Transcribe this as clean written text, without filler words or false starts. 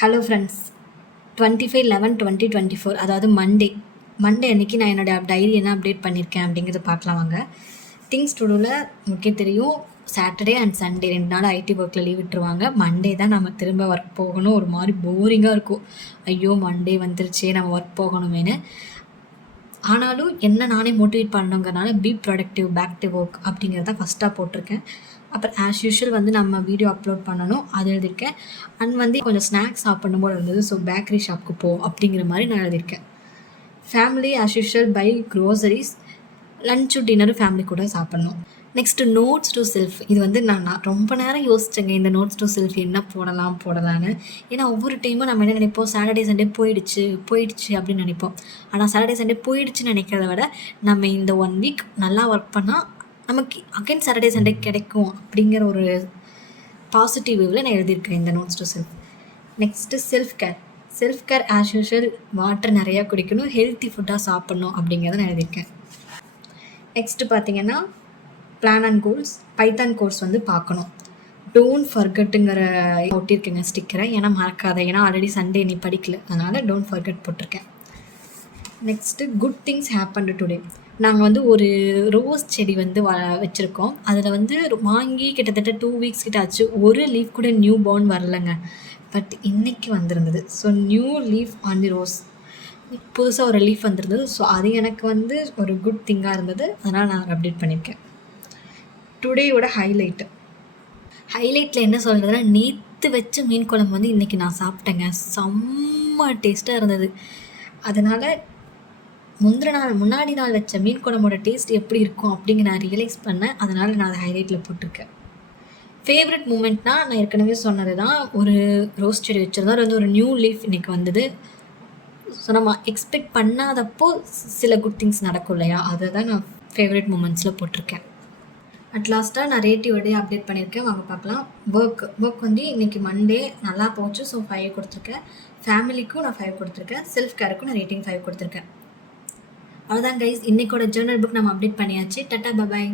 Hello friends, 25/11/2024 அதாவது Monday அன்றைக்கி நான் என்னோடய டைரி என்ன அப்டேட் பண்ணியிருக்கேன் அப்படிங்கிறத பார்க்கலாம் வாங்க. திங்ஸ் டு டூவில் முக்கிய தெரியும், சாட்டர்டே அண்ட் சண்டே 2 நாள் ஐடி ஒர்க்கில் லீவ் விட்டுருவாங்க. மண்டே தான் நம்ம திரும்ப ஒர்க் போகணும். ஒரு மாதிரி போரிங்காக இருக்கும். ஐயோ மண்டே வந்துருச்சே நம்ம ஒர்க் போகணுமேனு. ஆனாலும் என்ன நானே மோட்டிவேட் பண்ணணுங்கிறனால be productive back to work அப்படிங்கிறத ஃபஸ்ட்டாக போட்டிருக்கேன். அப்புறம் ஆஸ் யூஷுவல் நம்ம வீடியோ அப்லோட் பண்ணணும், அது எழுதியிருக்கேன். அண்ட் கொஞ்சம் ஸ்நாக்ஸ் சாப்பிடணும் போல் இருந்தது, ஸோ பேக்கரி ஷாப்புக்கு போ அப்படிங்கிற மாதிரி நான் எழுதியிருக்கேன். Family as usual buy groceries, lunch டின்னரும் ஃபேமிலி கூட சாப்பிட்ணும். Next notes to self. இது நான் ரொம்ப நேரம் யோசிச்சேங்க, இந்த நோட்ஸ் டு செல்ஃப் என்ன போடலான்னு. ஏன்னா ஒவ்வொரு டைமும் நம்ம என்ன நினைப்போம், சாட்டர்டே சண்டே போயிடுச்சு அப்படின்னு நினைப்போம். ஆனால் சாட்டர்டே சண்டே போயிடுச்சுன்னு நினைக்கிறத விட நம்ம இந்த 1 வீக் நல்லா ஒர்க் பண்ணால் நமக்கு அகைன் சாட்டர்டே சண்டே கிடைக்கும் அப்படிங்கிற ஒரு பாசிட்டிவ் வியூவில் நான் எழுதியிருக்கேன் இந்த notes to self. Next self care as usual water நிறையா குடிக்கணும், ஹெல்த்தி ஃபுட்டாக சாப்பிட்ணும் அப்படிங்கிறத நான் எழுதியிருக்கேன். நெக்ஸ்ட்டு பார்த்தீங்கன்னா plan and goals, Python course பார்க்கணும். டோன்ட் ஃபர்கெட்டுங்கிற ஒட்டியிருக்கேங்க ஸ்டிக்கரை, ஏன்னா மறக்காத, ஏன்னா ஆல்ரெடி சண்டே நீ படிக்கல, அதனால் டோன்ட் ஃபர்கெட் போட்டிருக்கேன். Next good things happened today. நாங்கள் ஒரு ரோஸ் செடி வச்சுருக்கோம். அதில் வாங்கி கிட்டத்தட்ட 2 வீக்ஸ் கிட்ட ஆச்சு. ஒரு லீஃப் கூட நியூ பார்ன் வரலைங்க. பட் இன்றைக்கி வந்திருந்தது. So new leaf on the Rose, புதுசாக ஒரு லீஃப் வந்திருந்தது. ஸோ அது எனக்கு ஒரு குட் திங்காக இருந்தது, அதனால் நான் அப்டேட் பண்ணியிருக்கேன். டுடேயோட ஹைலைட்டில் என்ன சொல்கிறதுனா, நேற்று வச்ச மீன் குழம்பு இன்றைக்கி நான் சாப்பிட்டேங்க. செம்ம டேஸ்ட்டாக இருந்தது. அதனால் முன்னாடி நாள் வச்ச மீன் குழம்போட டேஸ்ட் எப்படி இருக்கும் அப்படிங்க நான் ரியலைஸ் பண்ணேன். அதனால் நான் அதை ஹைலைட்டில் போட்டிருக்கேன். ஃபேவரட் மூமெண்ட்னால் நான் ஏற்கனவே சொன்னது தான், ஒரு ரோஸ் செடி வச்சுருந்தோம், அது ஒரு நியூ லீஃப் இன்றைக்கி வந்தது. ஸோ நம்ம எக்ஸ்பெக்ட் பண்ணாதப்போ சில குட் திங்ஸ் நடக்கும் இல்லையா, அதை தான் நான் ஃபேவரட் மூமெண்ட்ஸில் போட்டிருக்கேன். லாஸ்ட்டாக நான் ரேட்டிவ் டே அப்டேட் பண்ணியிருக்கேன், வாங்க பார்க்கலாம். ஒர்க் இன்றைக்கி மண்டே நல்லா போச்சு, ஸோ 5 கொடுத்துருக்கேன். ஃபேமிலிக்கும் நான் 5 கொடுத்துருக்கேன். செல்ஃப் கேருக்கும் நான் ரேட்டிங் 5 கொடுத்துருக்கேன். அவ்வளோதான் கைஸ், இன்றைக்கோட ஜேர்னல் புக் நம்ம அப்டேட் பண்ணியாச்சு. டாடா பாய்.